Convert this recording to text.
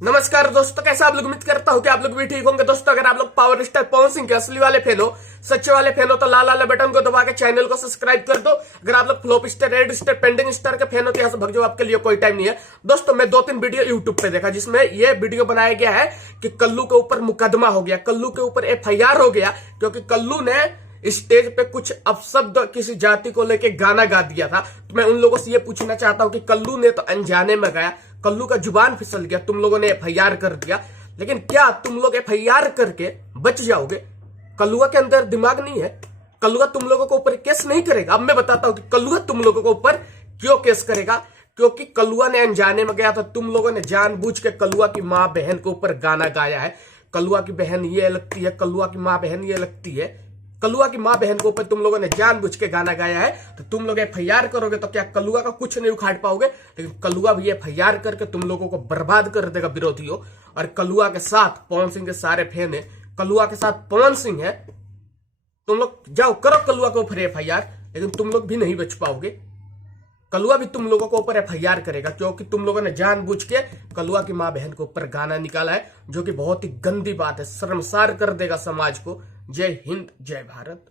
नमस्कार दोस्तों, कैसे आप लोग? उम्मीद करता हूं कि आप लोग भी ठीक होंगे। दोस्तों, अगर आप लोग पावर स्टार पवन सिंह के असली वाले फैन हो, सच्चे वाले फैन हो, तो लाल वाले बटन को दबा के चैनल को सब्सक्राइब कर दो। अगर आप लोग flop star, red star, pending star के फैन हो तो यहाँ से भग जाओ, आपके लिए कोई टाइम नहीं है। दोस्तों, मैं 2-3 वीडियो यूट्यूब पे देखा जिसमें यह वीडियो बनाया गया है कि कल्लू के ऊपर मुकदमा हो गया, कल्लू के ऊपर FIR हो गया, क्योंकि कल्लू ने स्टेज पे कुछ अपशब्द किसी जाति को लेके गाना गा दिया था। तो मैं उन लोगों से ये पूछना चाहता हूं कि कल्लू ने तो अनजाने में गाया, कल्लू का जुबान फिसल गया, तुम लोगों ने FIR कर दिया, लेकिन क्या तुम लोग FIR करके बच जाओगे? कल्लुआ के अंदर दिमाग नहीं है? कल्लुआ तुम लोगों के ऊपर केस नहीं करेगा? अब मैं बताता हूं कि कल्लुआ तुम लोगों के ऊपर क्यों केस करेगा। क्योंकि कल्लुआ ने अनजाने में गया था, तुम लोगों ने जानबूझ के कल्लुआ की मां बहन के ऊपर गाना गाया है। कल्लुआ की बहन ये लगती है, कल्लुआ की मां बहन ये लगती है। कल्लुआ की मां बहन के ऊपर तुम लोगों ने जानबूझ के गाना गाया है, तो तुम लोग FIR करोगे तो क्या कल्लुआ का कुछ नहीं उखाड़ पाओगे? लेकिन कल्लुआ भी FIR करके तुम लोगों को बर्बाद कर देगा विरोधियों। और कल्लुआ के साथ पवन सिंह के सारे फैन है, कल्लुआ के साथ पवन सिंह है। तुम लोग जाओ करो कल्लुआ के ऊपर FIR, लेकिन तुम लोग भी नहीं बच पाओगे। कल्लुआ भी तुम लोगों के ऊपर FIR करेगा, क्योंकि तुम लोगों ने जानबूझ के कल्लुआ की मां बहन के ऊपर गाना निकाला है, जो कि बहुत ही गंदी बात है, शर्मसार कर देगा समाज को। जय हिंद, जय भारत।